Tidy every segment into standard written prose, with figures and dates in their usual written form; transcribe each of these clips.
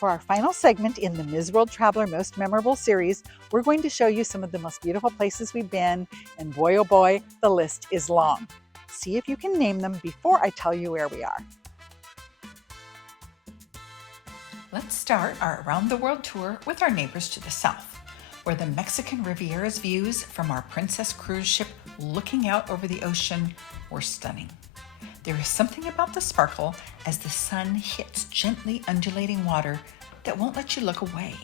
For our final segment in the Ms. World Traveler Most Memorable series, we're going to show you some of the most beautiful places we've been, and boy oh boy, the list is long. See if you can name them before I tell you where we are. Let's start our around the world tour with our neighbors to the south, where the Mexican Riviera's views from our Princess cruise ship looking out over the ocean were stunning. There is something about the sparkle as the sun hits gently undulating water that won't let you look away.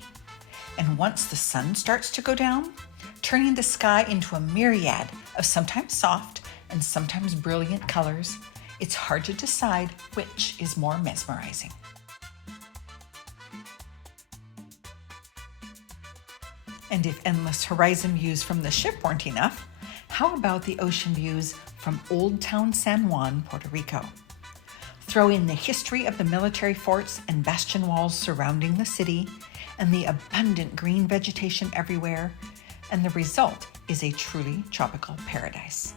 And once the sun starts to go down, turning the sky into a myriad of sometimes soft and sometimes brilliant colors, it's hard to decide which is more mesmerizing. And if endless horizon views from the ship weren't enough, how about the ocean views from Old Town San Juan, Puerto Rico? Throw in the history of the military forts and bastion walls surrounding the city, and the abundant green vegetation everywhere, and the result is a truly tropical paradise.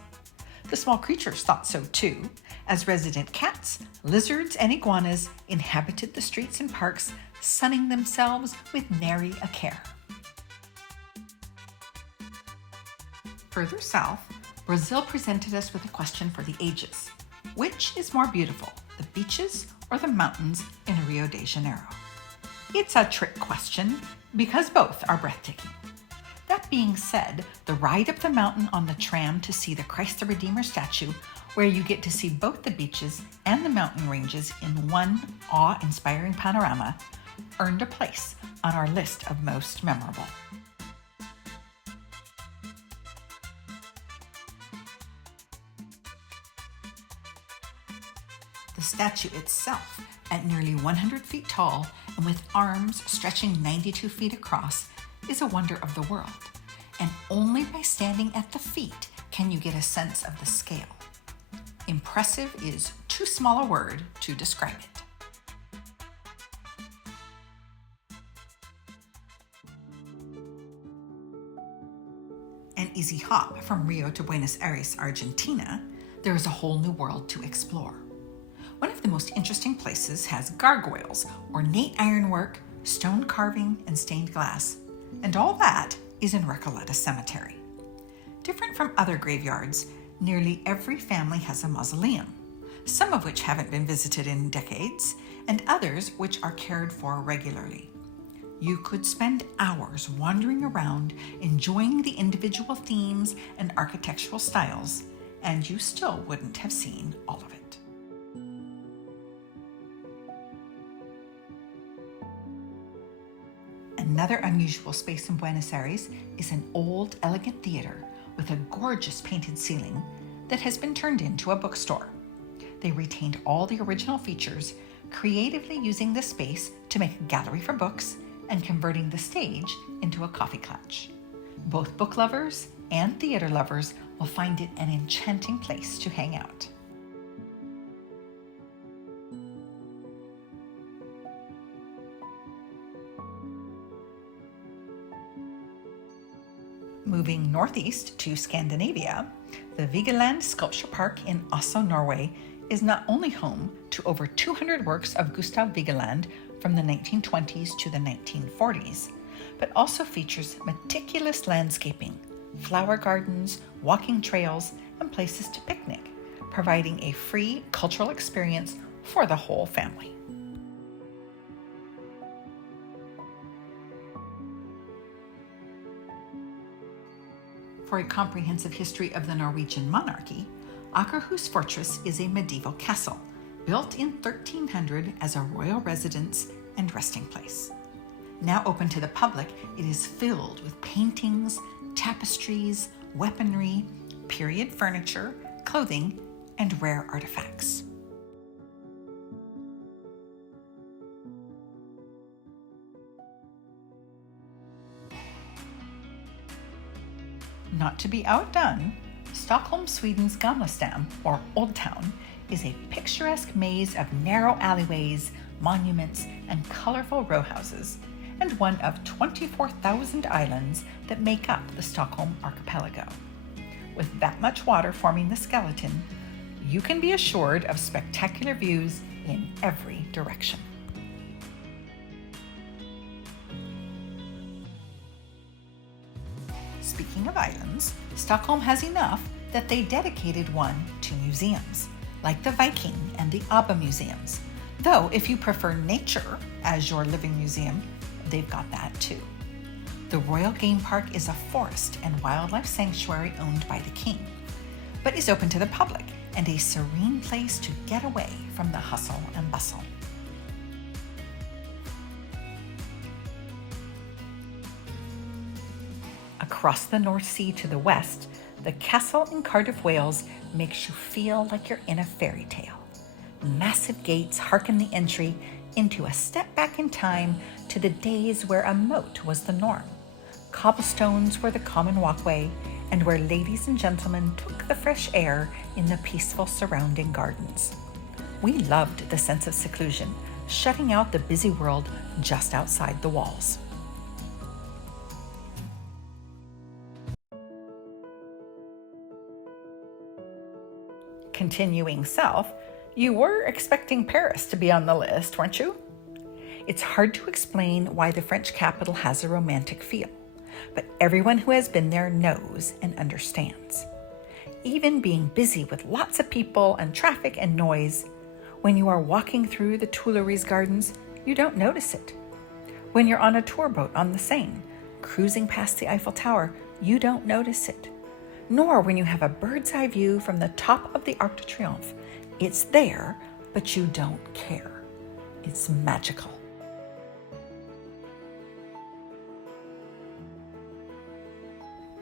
The small creatures thought so too, as resident cats, lizards, and iguanas inhabited the streets and parks, sunning themselves with nary a care. Further south, Brazil presented us with a question for the ages. Which is more beautiful, the beaches or the mountains in Rio de Janeiro? It's a trick question because both are breathtaking. That being said, the ride up the mountain on the tram to see the Christ the Redeemer statue, where you get to see both the beaches and the mountain ranges in one awe-inspiring panorama, earned a place on our list of most memorable. The statue itself, at nearly 100 feet tall and with arms stretching 92 feet across, is a wonder of the world. And only by standing at the feet can you get a sense of the scale. Impressive is too small a word to describe it. An easy hop from Rio to Buenos Aires, Argentina, there is a whole new world to explore. One of the most interesting places has gargoyles, ornate ironwork, stone carving, and stained glass. And all that is in Recoleta Cemetery. Different from other graveyards, nearly every family has a mausoleum, some of which haven't been visited in decades, and others which are cared for regularly. You could spend hours wandering around, enjoying the individual themes and architectural styles, and you still wouldn't have seen all of it. Another unusual space in Buenos Aires is an old, elegant theater with a gorgeous painted ceiling that has been turned into a bookstore. They retained all the original features, creatively using the space to make a gallery for books and converting the stage into a coffee clutch. Both book lovers and theater lovers will find it an enchanting place to hang out. Moving northeast to Scandinavia, the Vigeland Sculpture Park in Oslo, Norway, is not only home to over 200 works of Gustav Vigeland from the 1920s to the 1940s, but also features meticulous landscaping, flower gardens, walking trails, and places to picnic, providing a free cultural experience for the whole family. For a comprehensive history of the Norwegian monarchy, Akerhus Fortress is a medieval castle built in 1300 as a royal residence and resting place. Now open to the public, it is filled with paintings, tapestries, weaponry, period furniture, clothing, and rare artifacts. Not to be outdone, Stockholm, Sweden's Gamlastan, or Old Town, is a picturesque maze of narrow alleyways, monuments, and colorful row houses, and one of 24,000 islands that make up the Stockholm archipelago. With that much water forming the skeleton, you can be assured of spectacular views in every direction. Speaking of islands, Stockholm has enough that they dedicated one to museums, like the Viking and the ABBA museums. Though if you prefer nature as your living museum, they've got that too. The Royal Game Park is a forest and wildlife sanctuary owned by the king, but is open to the public and a serene place to get away from the hustle and bustle. Across the North Sea to the west, the castle in Cardiff, Wales makes you feel like you're in a fairy tale. Massive gates harken the entry into a step back in time to the days where a moat was the norm. Cobblestones were the common walkway, and where ladies and gentlemen took the fresh air in the peaceful surrounding gardens. We loved the sense of seclusion, shutting out the busy world just outside the walls. Continuing south, you were expecting Paris to be on the list, weren't you? It's hard to explain why the French capital has a romantic feel, but everyone who has been there knows and understands. Even being busy with lots of people and traffic and noise, when you are walking through the Tuileries gardens, you don't notice it. When you're on a tour boat on the Seine, cruising past the Eiffel Tower, you don't notice it. Nor when you have a bird's eye view from the top of the Arc de Triomphe. It's there, but you don't care. It's magical.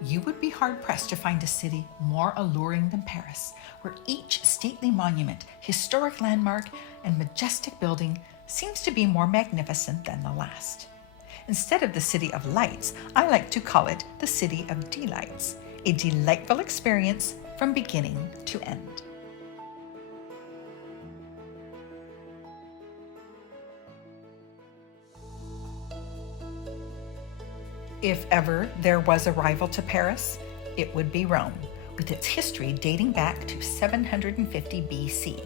You would be hard-pressed to find a city more alluring than Paris, where each stately monument, historic landmark, and majestic building seems to be more magnificent than the last. Instead of the City of Lights, I like to call it the City of Delights, a delightful experience from beginning to end. If ever there was a rival to Paris, it would be Rome, with its history dating back to 750 BC.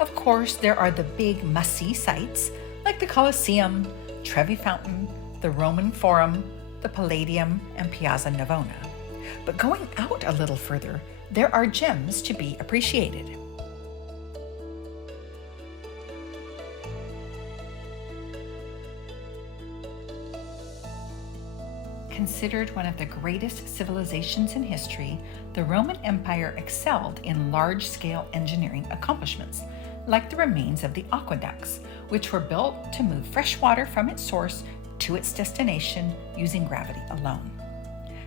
Of course, there are the big must-see sites like the Colosseum, Trevi Fountain, the Roman Forum, the Palladium, and Piazza Navona. But going out a little further, there are gems to be appreciated. Considered one of the greatest civilizations in history, the Roman Empire excelled in large-scale engineering accomplishments, like the remains of the aqueducts, which were built to move fresh water from its source to its destination using gravity alone.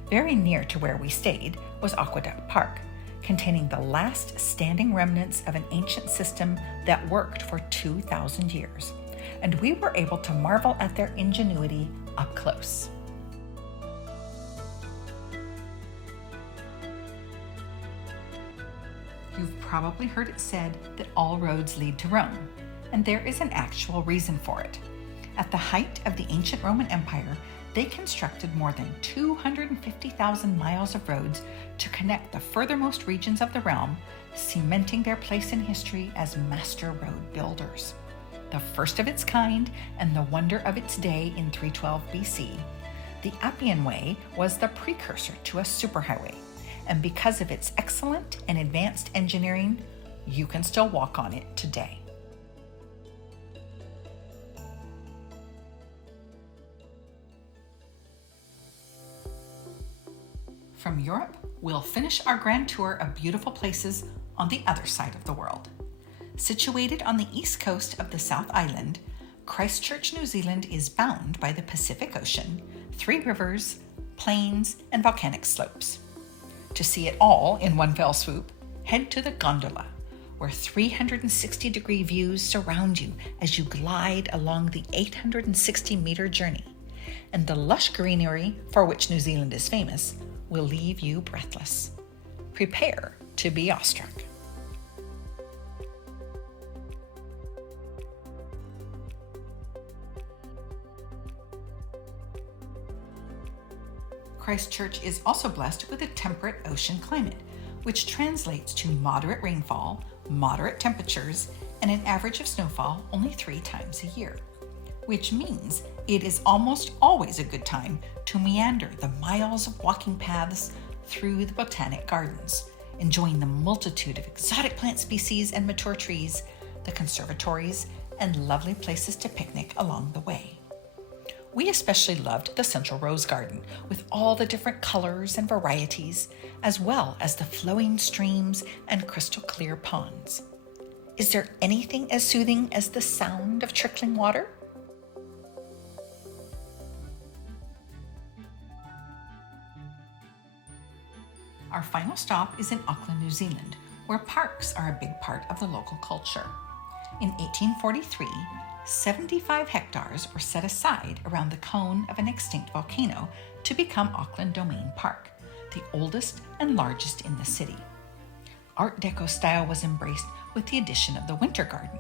Very near to where we stayed was Aqueduct Park, containing the last standing remnants of an ancient system that worked for 2,000 years, and we were able to marvel at their ingenuity up close. You've probably heard it said that all roads lead to Rome, and there is an actual reason for it. At the height of the ancient Roman Empire, they constructed more than 250,000 miles of roads to connect the furthermost regions of the realm, cementing their place in history as master road builders. The first of its kind and the wonder of its day in 312 BC, the Appian Way was the precursor to a superhighway, and because of its excellent and advanced engineering, you can still walk on it today. From Europe, we'll finish our grand tour of beautiful places on the other side of the world. Situated on the east coast of the South Island, Christchurch, New Zealand is bound by the Pacific Ocean, 3 rivers, plains, and volcanic slopes. To see it all in one fell swoop, head to the gondola, where 360-degree views surround you as you glide along the 860-meter journey, and the lush greenery for which New Zealand is famous will leave you breathless. Prepare to be awestruck. Christchurch is also blessed with a temperate ocean climate, which translates to moderate rainfall, moderate temperatures, and an average of snowfall only 3 times a year. which means it is almost always a good time to meander the miles of walking paths through the botanic gardens, enjoying the multitude of exotic plant species and mature trees, the conservatories, and lovely places to picnic along the way. We especially loved the Central Rose Garden with all the different colors and varieties, as well as the flowing streams and crystal clear ponds. Is there anything as soothing as the sound of trickling water? Our final stop is in Auckland, New Zealand, where parks are a big part of the local culture. In 1843, 75 hectares were set aside around the cone of an extinct volcano to become Auckland Domain Park, the oldest and largest in the city. Art Deco style was embraced with the addition of the Winter Garden,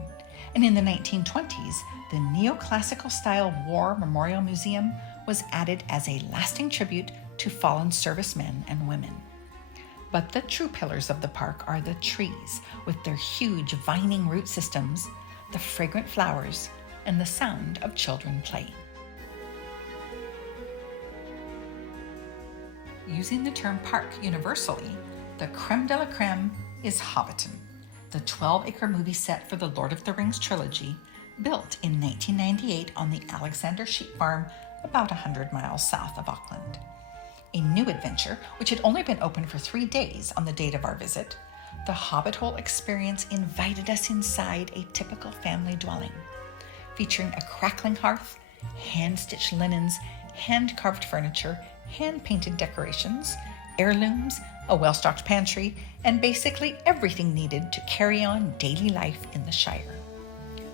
and in the 1920s, the neoclassical style War Memorial Museum was added as a lasting tribute to fallen servicemen and women. But the true pillars of the park are the trees, with their huge vining root systems, the fragrant flowers, and the sound of children playing. Using the term park universally, the creme de la creme is Hobbiton, the 12-acre movie set for the Lord of the Rings trilogy, built in 1998 on the Alexander Sheep Farm about 100 miles south of Auckland. A new adventure, which had only been open for 3 days on the date of our visit, the Hobbit Hole experience invited us inside a typical family dwelling, featuring a crackling hearth, hand-stitched linens, hand-carved furniture, hand-painted decorations, heirlooms, a well-stocked pantry, and basically everything needed to carry on daily life in the Shire.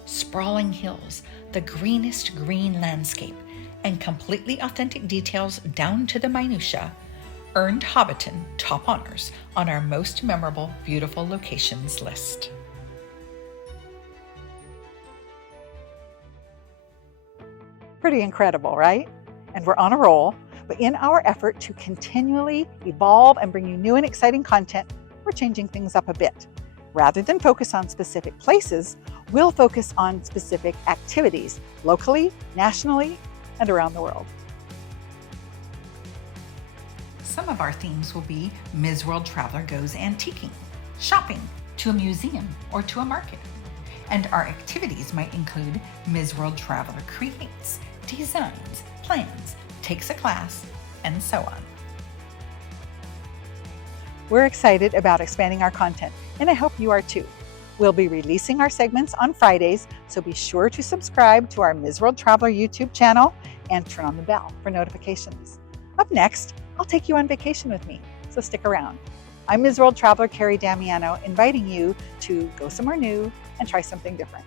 Sprawling hills, the greenest green landscape, and completely authentic details down to the minutia earned Hobbiton top honors on our most memorable beautiful locations list. Pretty incredible, right? And we're on a roll, but in our effort to continually evolve and bring you new and exciting content, we're changing things up a bit. Rather than focus on specific places, we'll focus on specific activities, locally, nationally, and around the world. Some of our themes will be Ms. World Traveler Goes Antiquing, shopping, to a museum, or to a market. And our activities might include Ms. World Traveler Creates, Designs, Plans, Takes a Class, and so on. We're excited about expanding our content, and I hope you are too. We'll be releasing our segments on Fridays, so be sure to subscribe to our Ms. World Traveler YouTube channel and turn on the bell for notifications. Up next, I'll take you on vacation with me, so stick around. I'm Ms. World Traveler Carrie Damiano, inviting you to go somewhere new and try something different.